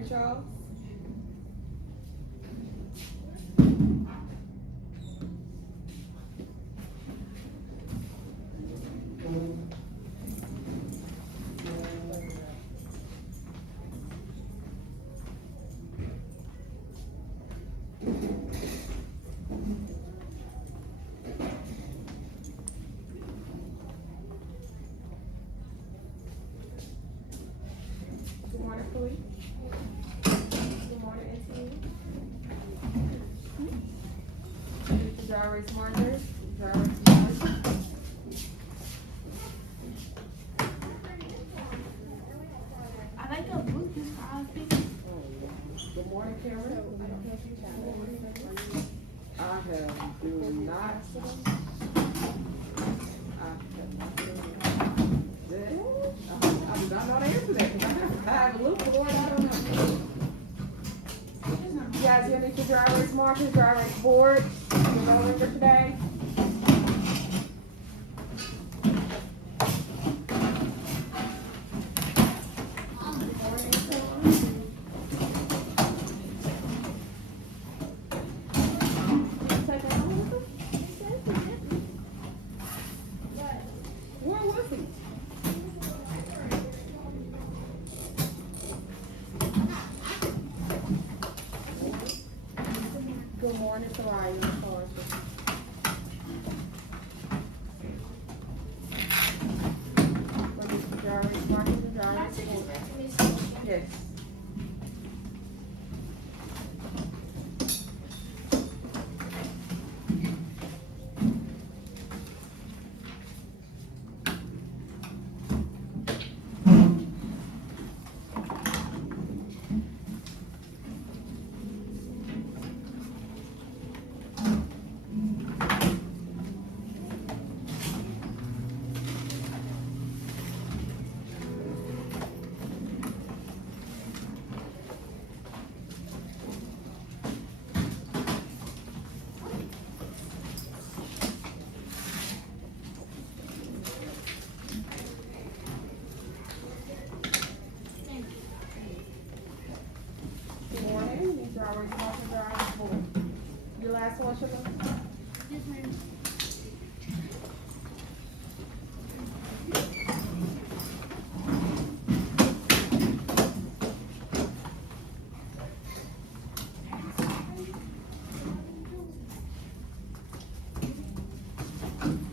morning, Charles. Good morning, Chloe. Good morning, Anthony. Mr. Jarvis Martyrs. Jarvis Martyrs. I like a book this coffee. Good morning, Karen. I have do not. I do not know the answer to that because I have a little for I don't know. You guys hear me for dry erase markers, dry erase board? We're going for today. Where was he? Good morning, Soraya. Yes. Good morning. These are already marked dry erase board. Your last one, Sugar? Yes, ma'am.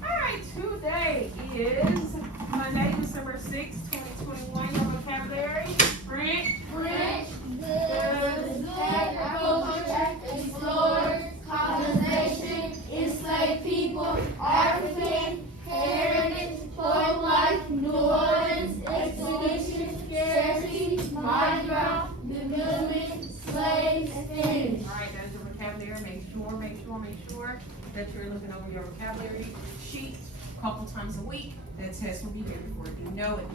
Alright, today is Monday, December 6th, 2021. Your vocabulary. French. French, goods, agriculture, explorers, colonization, enslaved people, African, heritage, folk life, New Orleans, expedition, scarcity, Mardi Gras, development, slaves, Spanish. Alright, that's your vocabulary. Make sure that you're looking over your vocabulary sheet a couple times a week. That test will be here before you know it.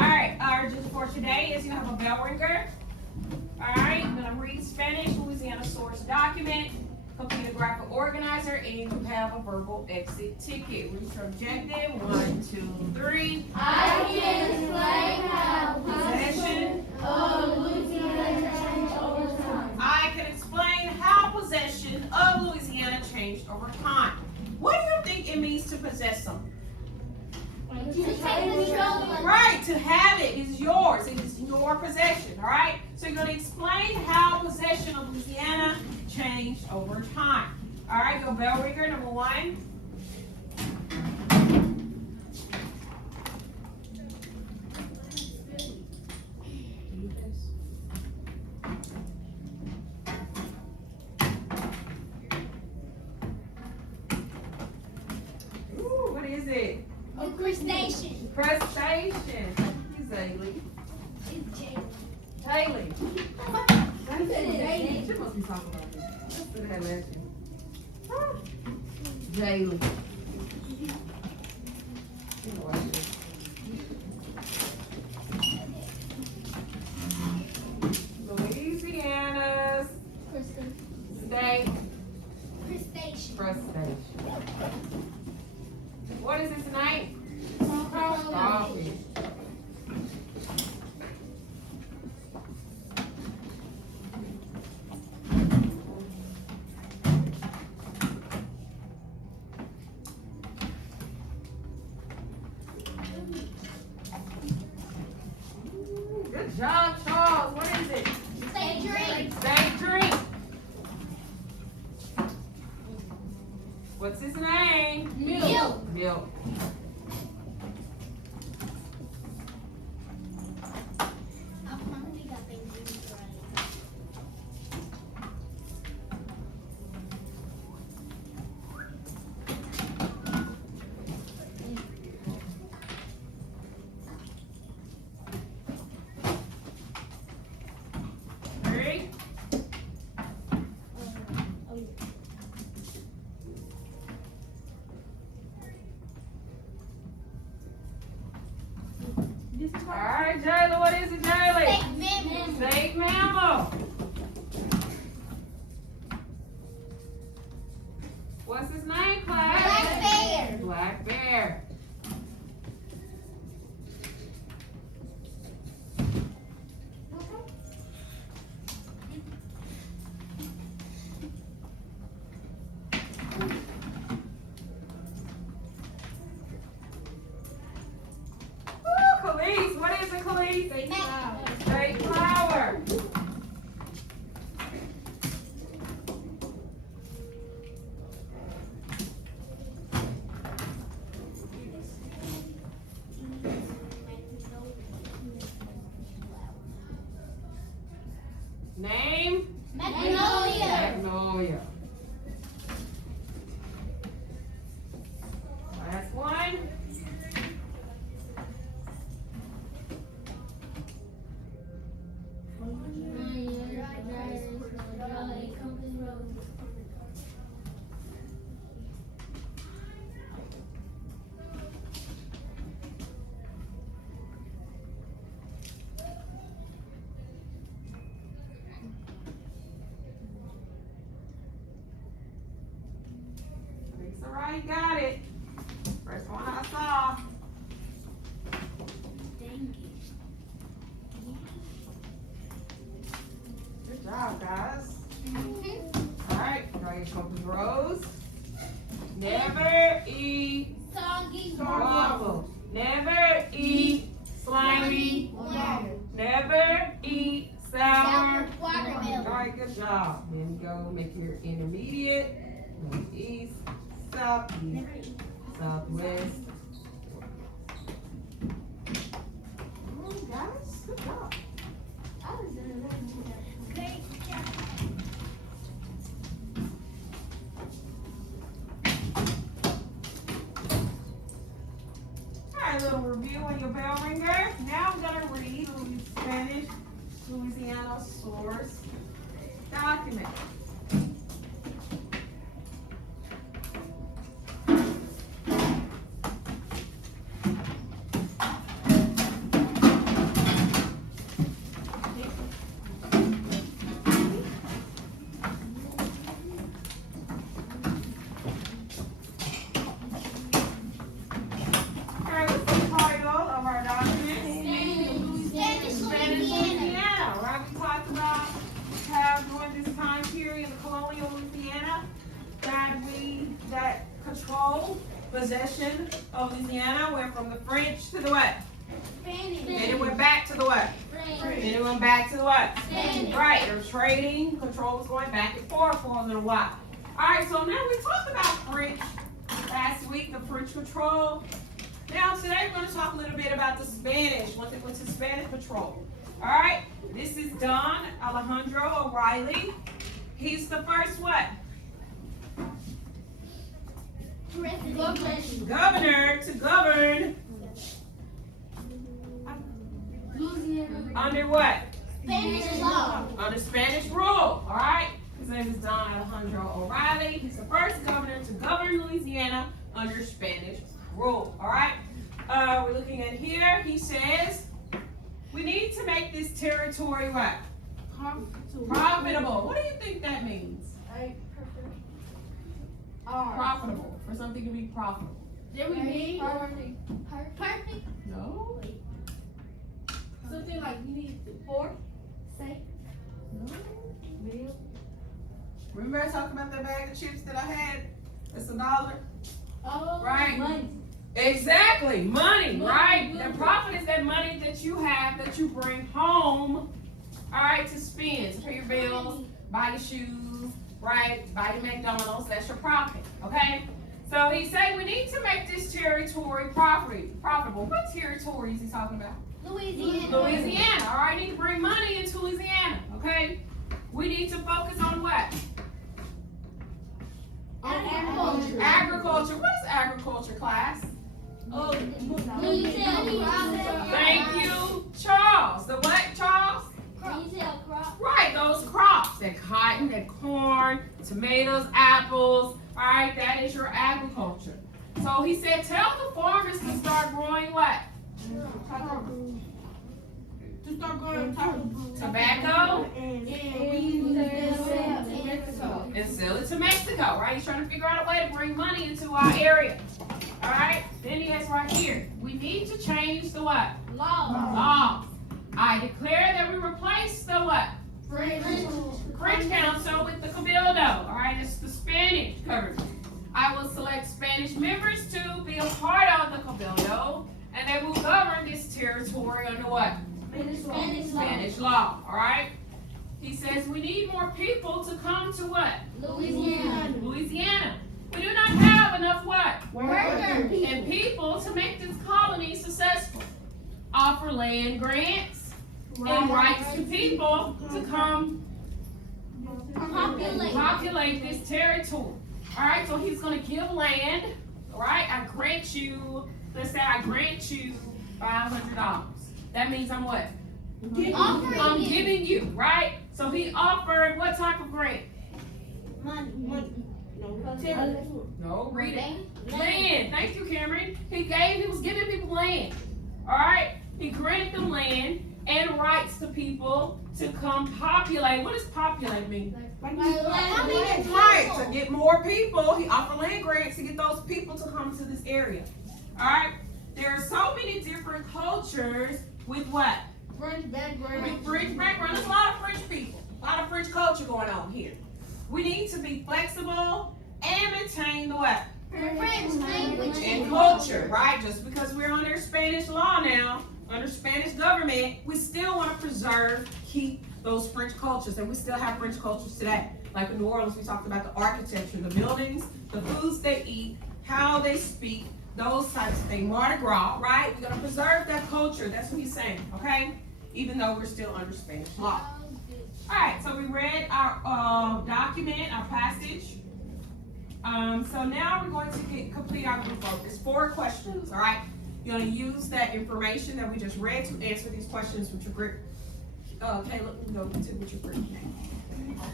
Alright, our just for today is you have a bell ringer. Alright, I'm gonna read Spanish, Louisiana source document, complete a graphic organizer, and you have a verbal exit ticket. Read your objective. 1, 2, 3. I can explain how Possession. of Louisiana changed over time. I can explain how possession of Louisiana changed over time. What do you think it means to possess something? To take control of Right, to have it is yours. It is your possession, all right? So you're going to explain how possession of Louisiana changed over time. All right, your bell ringer, number 1. Ooh, what is it? a crustacean. Crustacean. He's Ailey. It's Jay. Haley. I said Jay. She must be talking about this. Let's do that last one. Jaylee. Louisiana's state Crustacean. crustacean. What is it tonight? Crawfish. Crawfish. Good job, Charles. What is it? Say drink. Say drink. What's his name? Milk. Milk. We got things right. Three. All right, Jayla, what is it, Jayla? Say mammal. Say mammal. What's his name, class? Black bear. Black bear. Woo, Khalees, what is it, Khalees? Say flower. Name? Magnolia. Magnolia. Last one. It's all right, got it. First one I saw. Good job, guys. All right, draw your compass rose. Never eat Soggy. waffle. Never eat slimy. Never eat sour. Watermelon. All right, good job. Then go make your intermediate. Northeast, southeast, southwest. Come on, guys. Good job. Great job. All right, little review on your bell ringer. Now I'm gonna read Spanish Louisiana source document. All right, what's the title of our document? Spanish Spanish Louisiana. Louisiana, right? We talked about how during this time period in colonial Louisiana that control, possession of Louisiana went from the French to the what? Spanish. Then it went back to the what? Then it went back to the what? Spanish. Right, they were trading, control was going back and forth for a little while. All right, so now we talked about French last week, the French control. Now today we're going to talk a little bit about the Spanish, when they went to Spanish control. All right, this is Don Alejandro O'Reilly. He's the first what? President. Governor to govern Louisiana. under what? Spanish law. Under Spanish rule. All right. His name is Don Alejandro O'Reilly. He's the first governor to govern Louisiana under Spanish rule. All right. We're looking at here. He says we need to make this territory what? Profitable. What do you think that means? Profitable. For something to be profitable. Perfect. No. Something like you need the pork. No. Remember I talked about that bag of chips that I had? It's $1. Oh, Right. money. Exactly, money, right? The profit is that money that you have that you bring home, all right, to spend, to pay your bills, buy your shoes, right? Buy your McDonald's. That's your profit, okay? So he said we need to make this territory profitable. What territory is he talking about? Louisiana. Louisiana, all right? Need to bring money into Louisiana, okay? We need to focus on what? Agriculture. Agriculture. What is agriculture, class? Louisiana. Thank you, Charles. The what, Charles? Right, those crops, that cotton, that corn, tomatoes, apples, all right, that is your agriculture. So he said, tell the farmers to start growing what? To start growing Tobacco Mexico. and sell it to Mexico, right? He's trying to figure out a way to bring money into our area. All right, then he has right here, we need to change the what? Laws. I declare that we replace the what? French Council with the Cabildo. All right, it's the Spanish government. I will select Spanish members to be a part of the Cabildo, and they will govern this territory under what? Spanish law. All right. He says we need more people to come to what? Louisiana. We do not have enough what? Workers. And people to make this colony successful. Offer land grants and rights to people to come populate this territory. All right, so he's going to give land. All right, I grant you, let's say I grant you $500. That means I'm what? I'm giving you, right? So he offered what type of grant? No, read it. Land. Thank you, Cameron. He was giving people land. All right? He granted them land and rights to people to come populate. What does populate mean? Right, to get more people. He offered land grants to get those people to come to this area. All right? There are so many different cultures with what? French background. With French background. There's a lot of French people. A lot of French culture going on here. We need to be flexible and maintain the what? French language And culture, right? Just because we're under Spanish law now, under Spanish government, we still want to preserve, keep those French cultures, and we still have French cultures today. Like in New Orleans, we talked about the architecture, the buildings, the foods they eat, how they speak, those types of things. Mardi Gras, right? We're gonna preserve that culture. That's what he's saying, okay? Even though we're still under Spanish law. All right, so we read our document, our passage. So now we're going to complete our group vote. It's 4 questions, all right? You're going to use that information that we just read to answer these questions with your group. Okay, look, we go to with your group.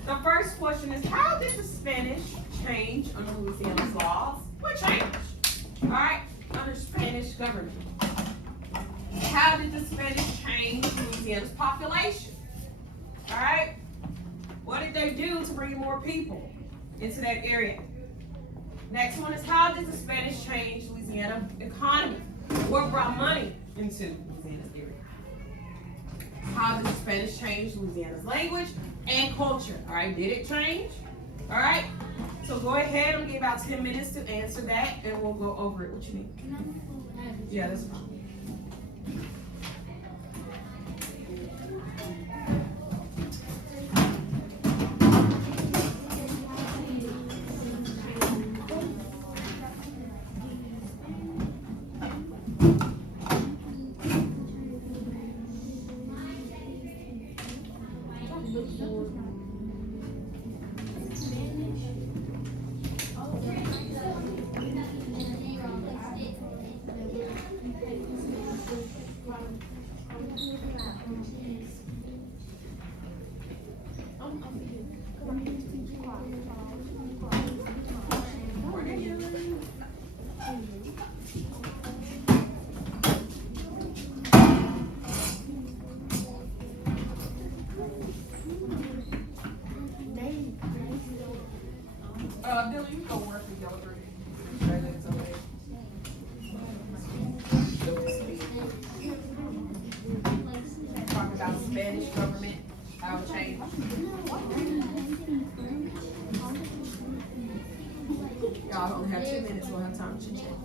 The first question is, how did the Spanish change under Louisiana's laws? What changed? All right, under Spanish government. How did the Spanish change Louisiana's population? All right, what did they do to bring more people into that area? Next one is, how did the Spanish change Louisiana's economy? What brought money into Louisiana's area? How did the Spanish change Louisiana's language and culture? All right, did it change? All right, so go ahead and give about 10 minutes to answer that, and we'll go over it. What you need? Yeah, that's fine. Dylan, you go work with your talking about Spanish government, how it changed. Y'all only have 2 minutes, we'll have time to chit chat.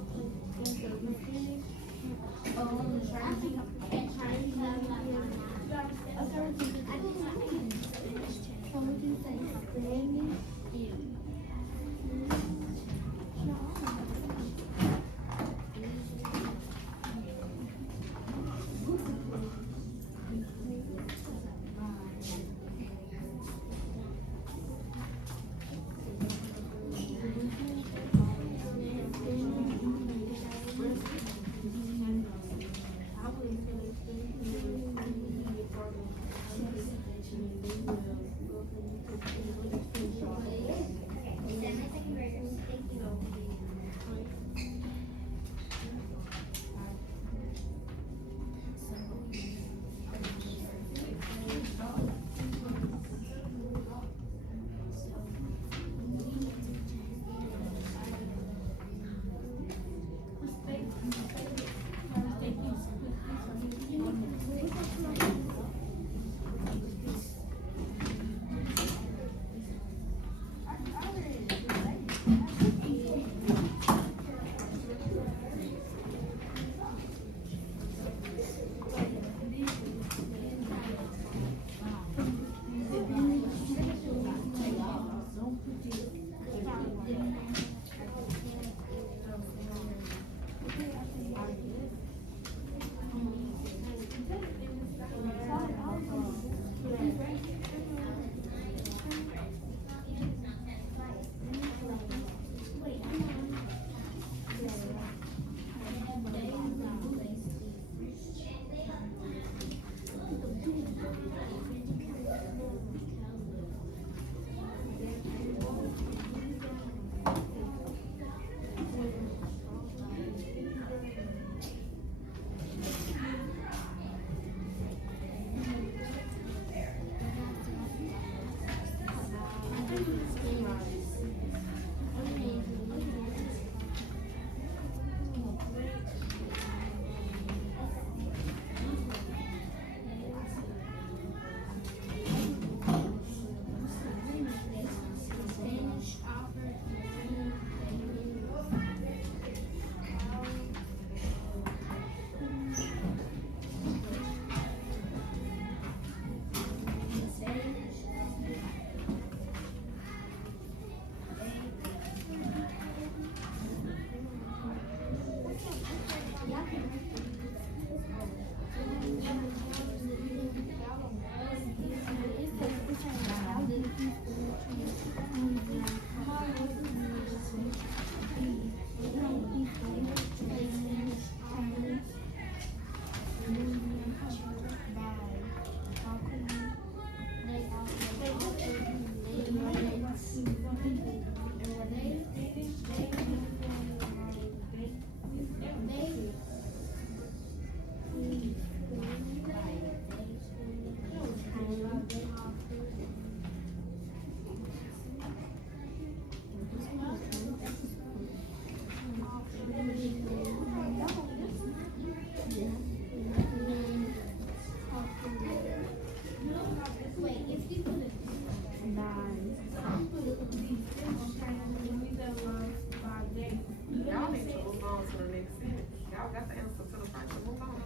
Y'all need to move on to the next sentence. Y'all got the answer to the first one, move on.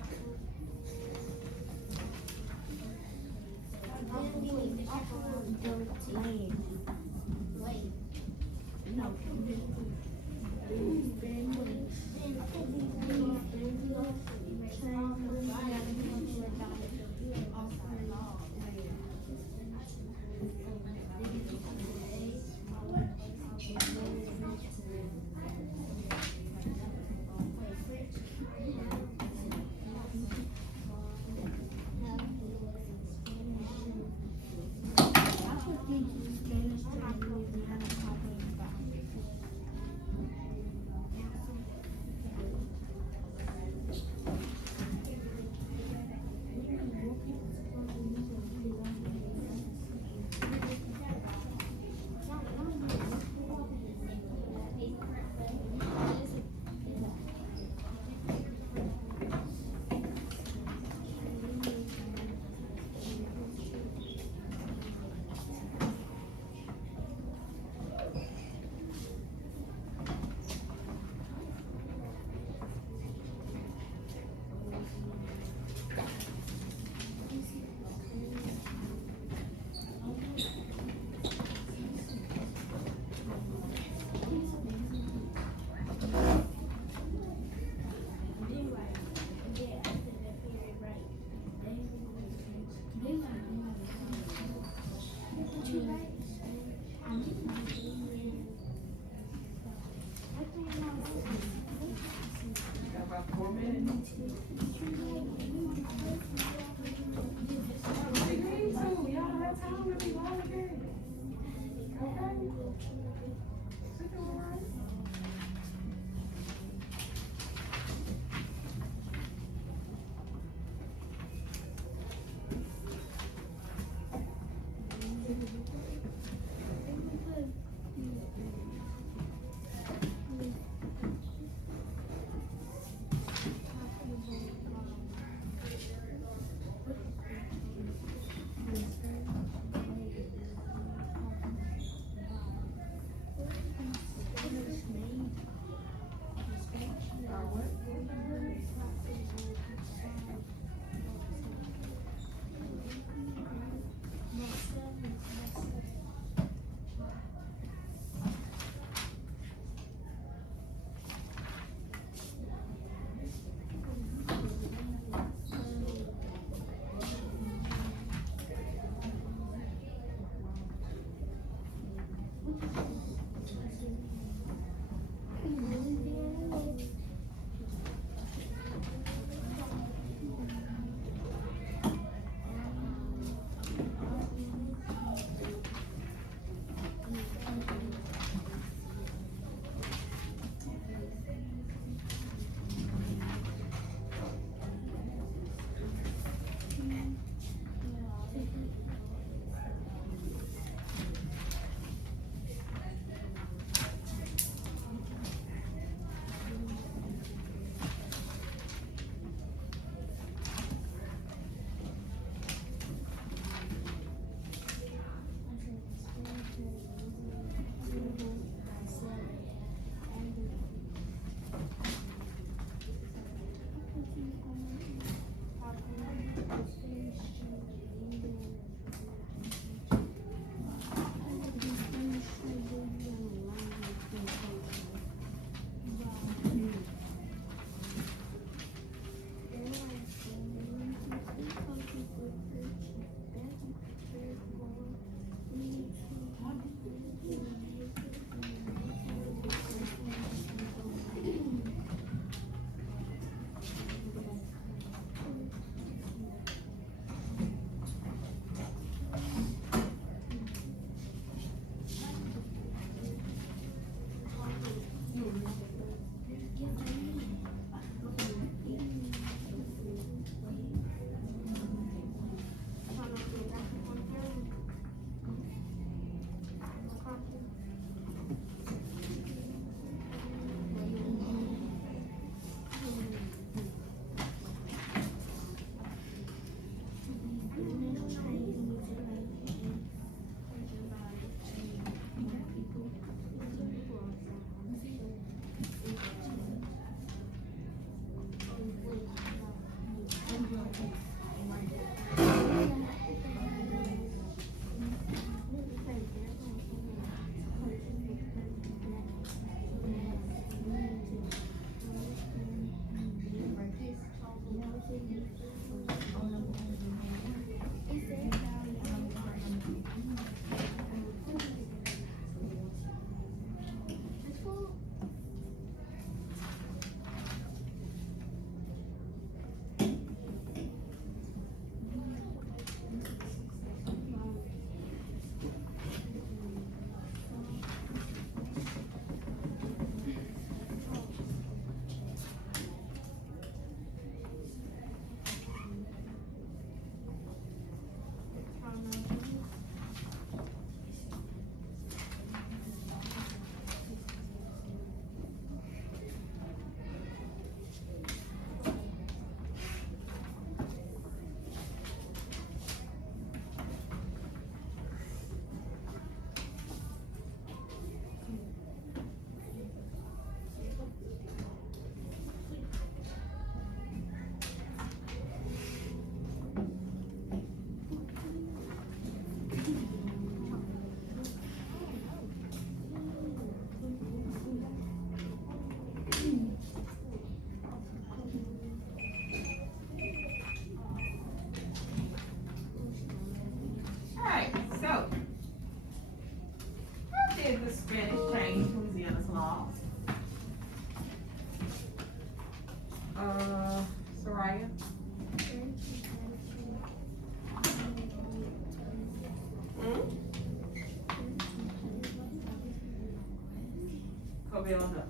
Cabildo.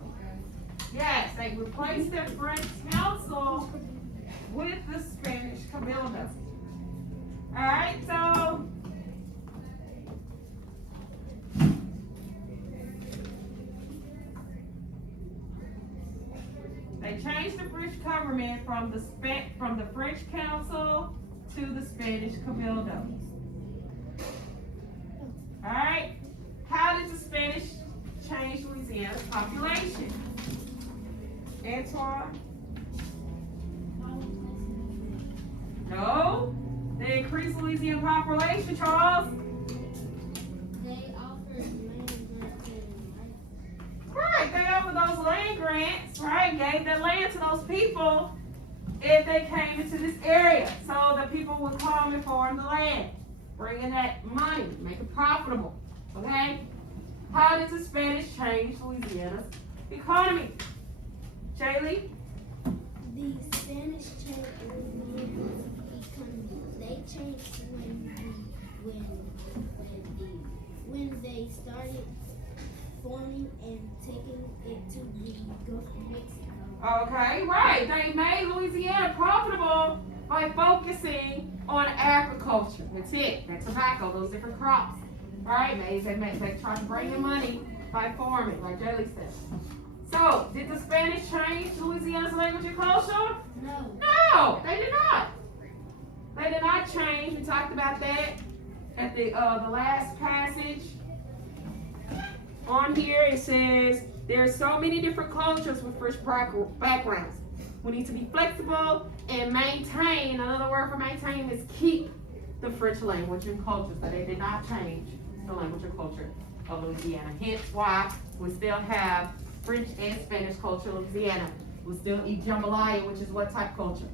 Yes, they replaced the French council with the Spanish Cabildo. Alright, so they changed the French government from the French council to the Spanish Cabildo. Alright, how did the Spanish change Louisiana's population? Antoine? No, they increased Louisiana population, Charles. They offered land grants and Right, they offered those land grants, right, gave that land to those people if they came into this area. So the people would come and farm the land, bringing that money, make it profitable, okay? How did the Spanish change Louisiana's economy? Jaylee? the Spanish changed Louisiana's economy. They changed when they started farming and taking it to the Gulf of Mexico. Okay, right. They made Louisiana profitable by focusing on agriculture. That's it. That tobacco, those different crops. Right? They tried to bring in money by farming, like Jaylee said. So, did the Spanish change Louisiana's language and culture? No. No, they did not. They did not change. We talked about that at the last passage. On here it says there's so many different cultures with French backgrounds. We need to be flexible and maintain. Another word for maintain is keep the French language and culture. So they did not change the language and culture of Louisiana. Hence why we still have French and Spanish culture in Louisiana. We still eat jambalaya, which is what type culture?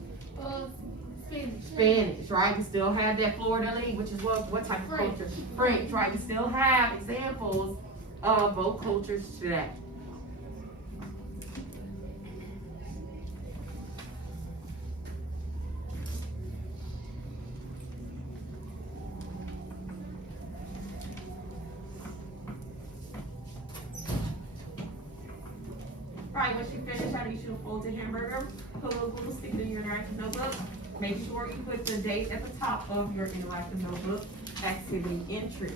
Spanish. Spanish, right? We still have that fleur-de-lis, which is what type of French. culture? French, right? We still have examples of both cultures today. Right, once you finish, I need you to fold the hamburger, put a little glue, stick it in your interactive notebook. Make sure you put the date at the top of your interactive notebook activity entry.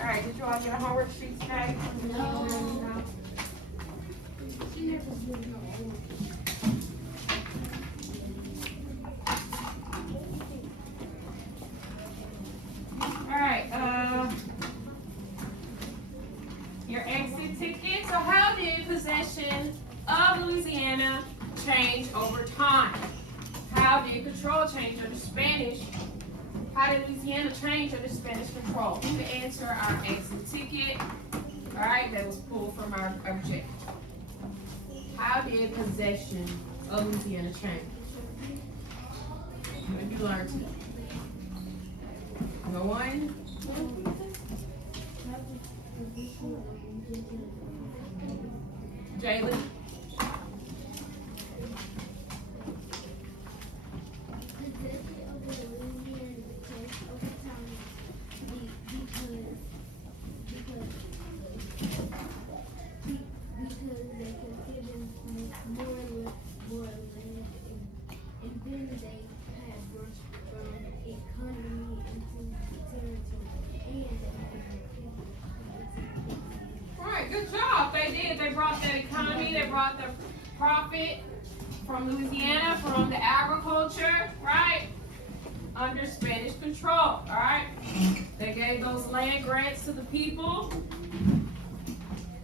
All right, did you all get a homework sheet today? No. She never did no All right, your exit ticket. So how did possession of Louisiana change over time? How did control change under Spanish? How did Louisiana change under Spanish control? Who can answer our exit ticket? All right, that was pulled from our objective. How did possession of Louisiana change? What did you learn today? No one? Jaylee? Right, good job. They did. They brought that economy, they brought the profit from Louisiana, from the agriculture, right? Under Spanish control, all right? They gave those land grants to the people,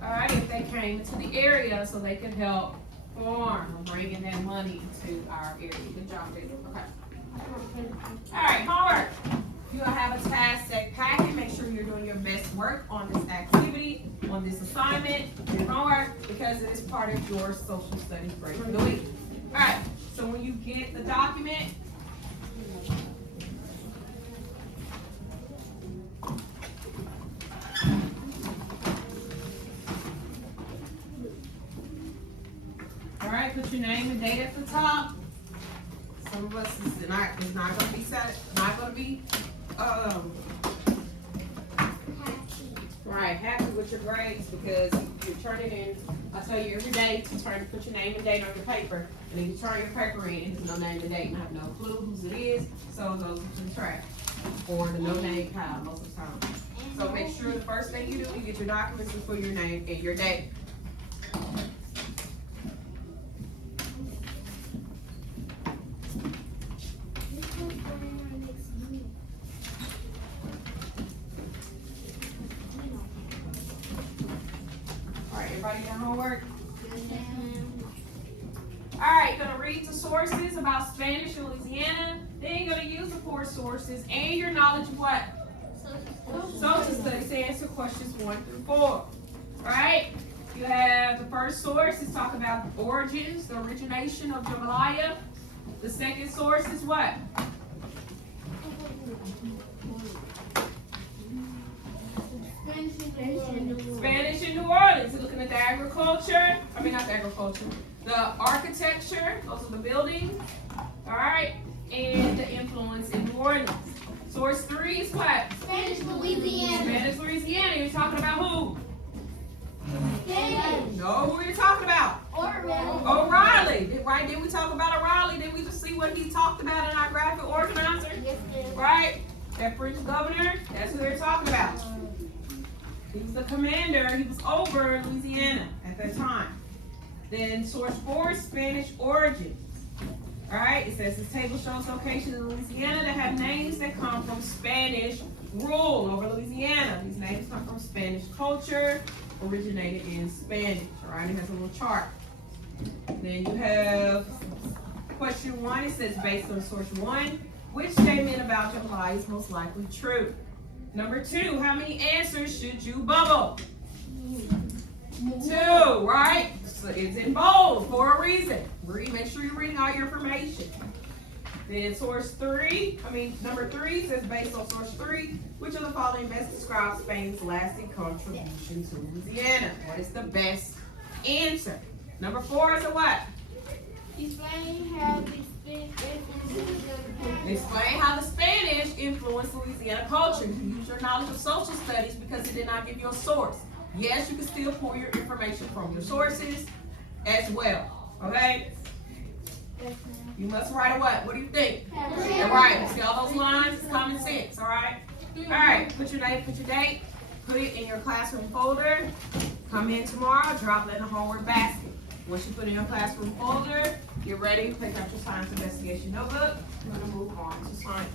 all right, if they came into the area so they could help farm or bring in that money to our area. Good job, Jason. Okay. All right, homework. You'll have a task set packet. Make sure you're doing your best work on this activity. document, your homework, because it is part of your social studies break for the week. All right, so when you get the document, all right, put your name and date at the top. Some of us is not gonna be set, not gonna be, right, happy with your grades because you're turning in. I tell you every day to put your name and date on your paper, and then you turn your paper in and there's no name and date, and I have no clue whose it is, so it goes to the trash or the no name pile most of the time. So make sure the first thing you do, you get your documents and put your name and your date. Everybody got homework? All right, you're gonna read the sources about Spanish in Louisiana. Then you're gonna use the 4 sources and your knowledge of what? Social studies to answer questions 1 through 4. All right, you have the first source is talk about the origins, the origination of Jambalaya. The second source is what? Spanish in New Orleans. You're looking at the agriculture. I mean, not the agriculture. The architecture. Those are the buildings. All right. And the influence in New Orleans. Source 3 is what? Spanish Louisiana. Spanish Louisiana. You're talking about who? Spanish. No, who you're talking about? O'Reilly. Right? Didn't we talk about O'Reilly? Didn't we just see what he talked about in our graphic organizer? Yes, ma'am. Right? That French governor. That's who they're talking about. He was the commander. He was over Louisiana at that time. Then source 4, Spanish origins. All right, it says this table shows locations in Louisiana that have names that come from Spanish rule over Louisiana. These names come from Spanish culture, originated in Spanish. All right, it has a little chart. Then you have question 1. It says based on source 1, which statement about Jambalaya is most likely true? Number 2, how many answers should you bubble? 2, right? So it's in bold for a reason. Make sure you're reading all your information. Then number 3 says based on source 3, which of the following best describes Spain's lasting contribution to Louisiana? What is the best answer? Number 4 is a what? Explain how the Explain how the Spanish influenced Louisiana culture. You use your knowledge of social studies because it did not give you a source. Yes, you can still pull your information from your sources as well. Okay? You must write a what? What do you think? All right. See all those lines? It's common sense. All right? All right. Put your name, put your date. Put it in your classroom folder. Come in tomorrow. Drop it in the homework basket. Once you put it in your classroom folder, get ready, pick up your science investigation notebook. We're going to move on to science.